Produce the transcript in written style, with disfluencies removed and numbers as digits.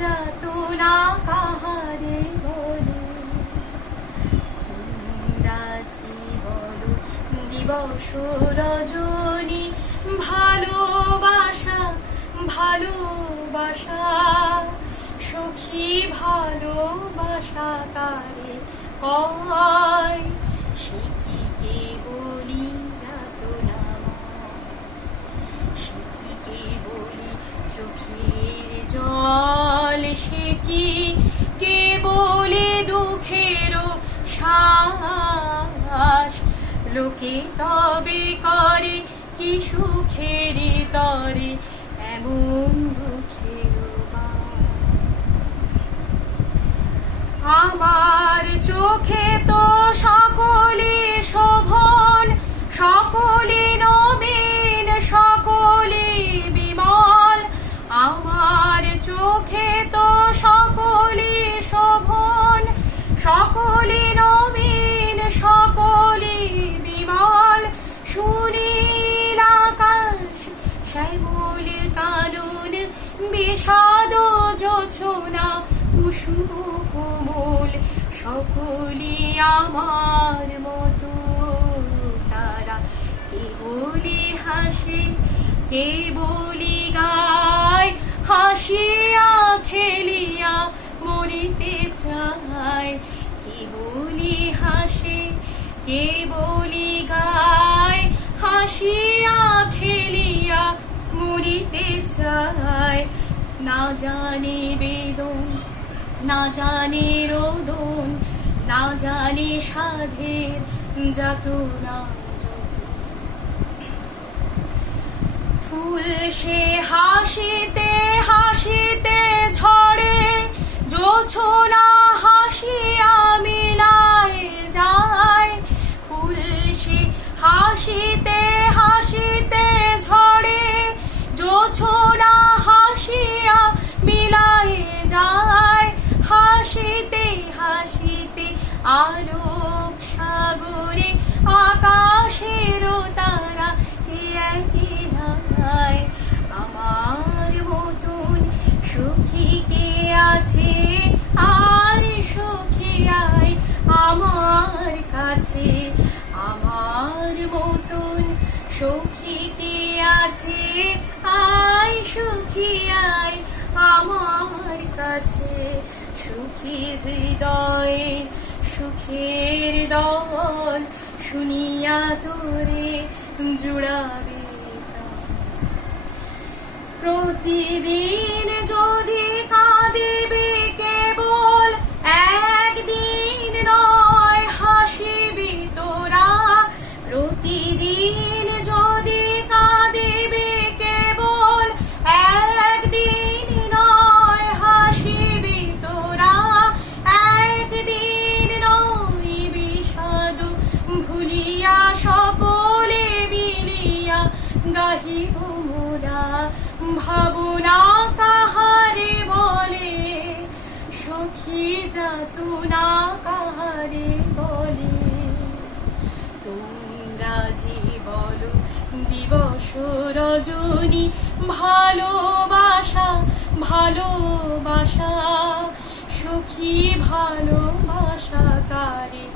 যাতনা কাহারে বলে, তোমরা যে বলো দিবস রজনী, ভালোবাসা ভালোবাসা সখী ভালোবাসা কারে কয়, সে কি কেবলি যাতনা, সে কি কেবলি চোখের জল, সে কি কেবলি দুঃখের শ্বাস, লোকে তবে করে কি সুখের তরে এমন দুঃখের বাস। আমার চোখে তো সকলে শোভন, সকলে নবীন, সকলে বিমল, আমার চোখে তো সকলে শোভন, সকলে নবীন, সকলে বিমল, সুনীল আকাশ শ্যামল কানন, বিষাদ জোছনা কুসুম কোমল, সকলি আমার মতো, তারা কেবলি হাসে কেবলি গায়, হাসিয়া খেলিয়া মরিতে চায়, কেবলি হাসে কেবলি গায়, হাসিয়া খেলিয়া মরিতে চায়। না জানে বেদন, না জানে রোদন, না জানে সাধের যাতনা যত। ফুল সে হাসিতে হাসিতে ঝরে, জোছনা হাসিয়া মিলায় যায়, ফুল সে হাসিতে হাসিতে ঝরে, জোছনা হাসিয়া মিলায় যায়, হাসিতে হাসিতে আলোক সাগরে আকাশের তারা কে একই ধারায়। আমার মতন সুখী কে আছে, আর সুখী আয় আমার কাছে, আমার মতন সুখী কে আছে, আয় সুখী আয় আমার কাছে। সুখী হৃদয়ে সুখের দল, শুনিয়া তোরে জুড়াবে প্রাণ। প্রতিদিন যদি কাঁদিবে কেবল, একদিন নয় হাসিবি তোরা, প্রতিদিন যদি কাঁদিবে কেবল, একদিন নয় হাসিবি তোরা, একদিন নয় বিষাদ ভুলিয়া সকলে মিলিয়া গাহিব মোরা। ভাবনা কাহারে বলে, সখী যাতনা কাহারে বলে, তোমরা যে বলো দিবস রজনী, ভালোবাসা ভালোবাসা সখী ভালোবাসা কারে